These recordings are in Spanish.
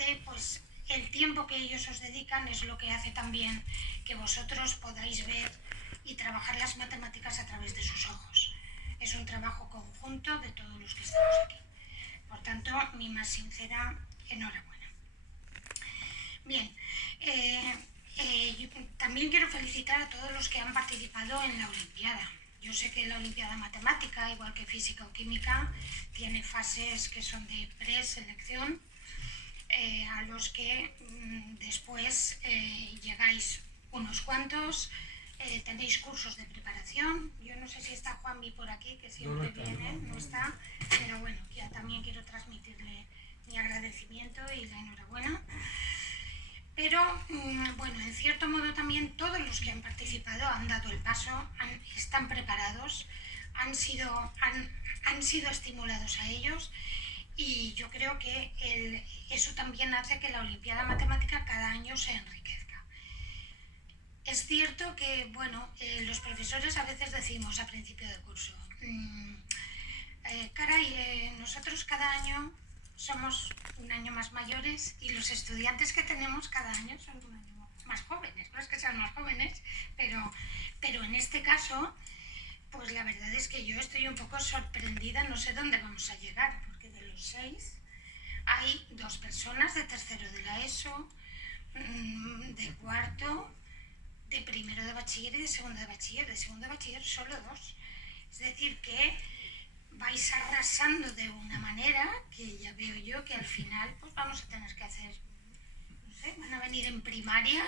aparte, pues el tiempo que ellos os dedican es lo que hace también que vosotros podáis ver y trabajar las matemáticas a través de sus ojos. Es un trabajo conjunto de todos los que estamos aquí. Por tanto, mi más sincera enhorabuena. Bien, también quiero felicitar a todos los que han participado en la Olimpiada. Yo sé que la Olimpiada Matemática, igual que Física o Química, tiene fases que son de preselección, a los que después llegáis unos cuantos, tenéis cursos de preparación. Yo no sé si está Juanmi por aquí, que siempre viene, no está, pero bueno, ya también quiero transmitirle mi agradecimiento y la enhorabuena. Pero, bueno, en cierto modo también todos los que han participado han dado el paso, están preparados, han sido estimulados a ellos, y yo creo que eso también hace que la Olimpiada Matemática cada año se enriquezca. Es cierto que, bueno, los profesores a veces decimos a principio de curso, caray, nosotros cada año somos un año más mayores y los estudiantes que tenemos cada año son un año más jóvenes. No es que sean más jóvenes, pero en este caso, pues la verdad es que yo estoy un poco sorprendida, no sé dónde vamos a llegar, porque de los 6 hay 2 personas de tercero de la ESO, de cuarto, de primero de bachiller y de segundo de bachiller. De segundo de bachiller solo 2. Es decir, que vais arrasando de una manera que ya veo yo que al final pues vamos a tener que hacer, no sé, van a venir en primaria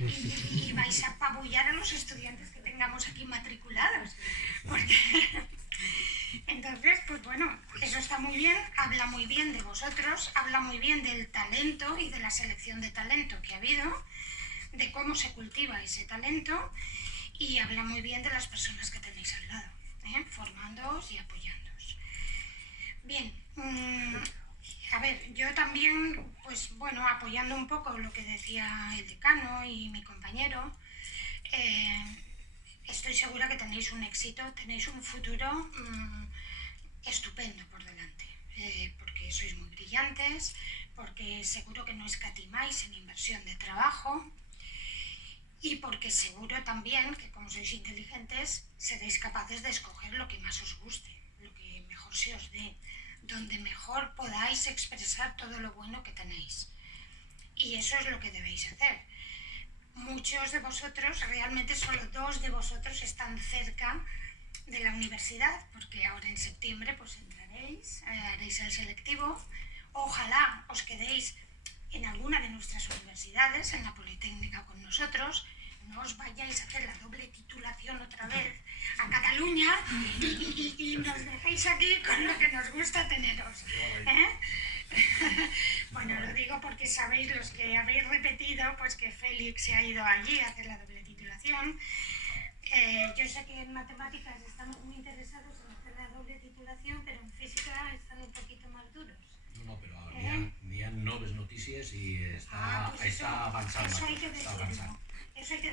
y vais a apabullar a los estudiantes que tengamos aquí matriculados, porque entonces, pues bueno, eso está muy bien, habla muy bien de vosotros, habla muy bien del talento y de la selección de talento que ha habido, de cómo se cultiva ese talento, y habla muy bien de las personas que tenéis al lado, formándoos y apoyándoos. Bien, a ver, yo también, pues bueno, apoyando un poco lo que decía el decano y mi compañero, estoy segura que tenéis un éxito, tenéis un futuro estupendo por delante, porque sois muy brillantes, porque seguro que no escatimáis en inversión de trabajo, y porque seguro también que, como sois inteligentes, seréis capaces de escoger lo que más os guste, lo que mejor se os dé, donde mejor podáis expresar todo lo bueno que tenéis. Y eso es lo que debéis hacer. Muchos de vosotros, realmente solo 2 de vosotros están cerca de la universidad, porque ahora en septiembre pues entraréis, haréis el selectivo. Ojalá os quedéis en alguna de nuestras universidades, en la Politécnica con nosotros, no os vayáis a hacer la doble titulación otra vez a Cataluña y nos dejéis aquí con lo que nos gusta teneros. Bueno, lo digo porque sabéis, los que habéis repetido, pues que Félix se ha ido allí a hacer la doble titulación. Yo sé que en matemáticas estamos muy interesados en hacer la doble titulación, pero en física están un poquito más duros. No, però n'hi ha noves notícies i està avançant. Eso hay que decirlo.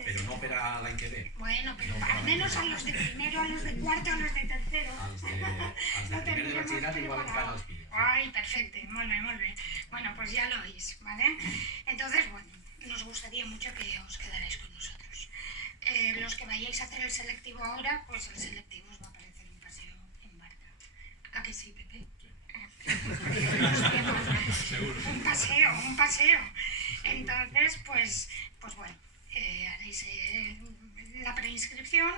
Pero no para l'any que ve. Bueno, pero no, al menos a los de primero, a los de cuarto, a los de tercero. Els de primer de batxillerat igual encara els pilles. Ay, perfecto, muy bien, muy bien. Bueno, pues ya lo oís, ¿vale? Entonces, bueno, nos gustaría mucho que os quedarais con nosotros. Los que vayáis a hacer el selectivo ahora, pues el selectivo os va a parecer un paseo en barca. ¿A que sí, Pepe? Seguro. Un paseo. Entonces, pues bueno, haréis la preinscripción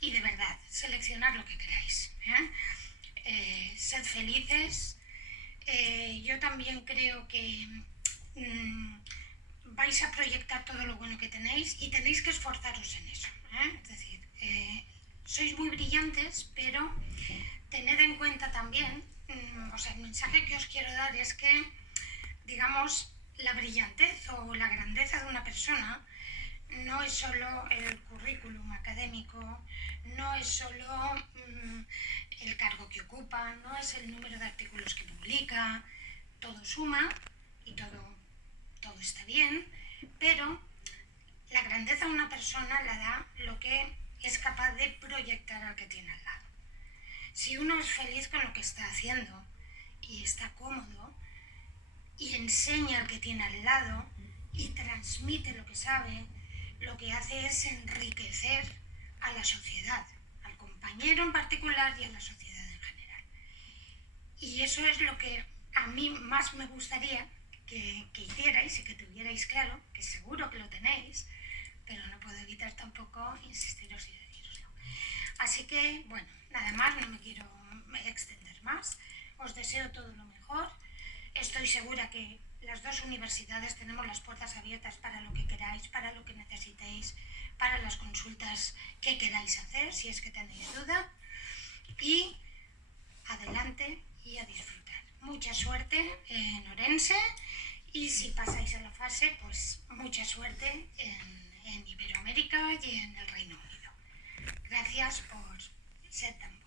y de verdad, seleccionad lo que queráis. Sed felices. Yo también creo que vais a proyectar todo lo bueno que tenéis y tenéis que esforzaros en eso. Es decir, sois muy brillantes, pero tened en cuenta también, o sea, el mensaje que os quiero dar es que, digamos, la brillantez o la grandeza de una persona no es solo el currículum académico, no es solo el cargo que ocupa, no es el número de artículos que publica. Todo suma y todo está bien, pero la grandeza de una persona la da lo que es capaz de proyectar al que tiene al lado. Si uno es feliz con lo que está haciendo y está cómodo, y enseña al que tiene al lado y transmite lo que sabe, lo que hace es enriquecer a la sociedad, al compañero en particular y a la sociedad en general. Y eso es lo que a mí más me gustaría que hicierais y que tuvierais claro, que seguro que lo tenéis, pero no puedo evitar tampoco insistiros y deciroslo. Así que, bueno, nada más, no me quiero extender más. Os deseo todo lo mejor. Estoy segura que las dos universidades tenemos las puertas abiertas para lo que queráis, para lo que necesitéis, para las consultas que queráis hacer, si es que tenéis duda. Y adelante y a disfrutar. Mucha suerte en Orense y si pasáis a la fase, pues mucha suerte en Iberoamérica y en el Reino Unido. Gracias por ser tan buenos.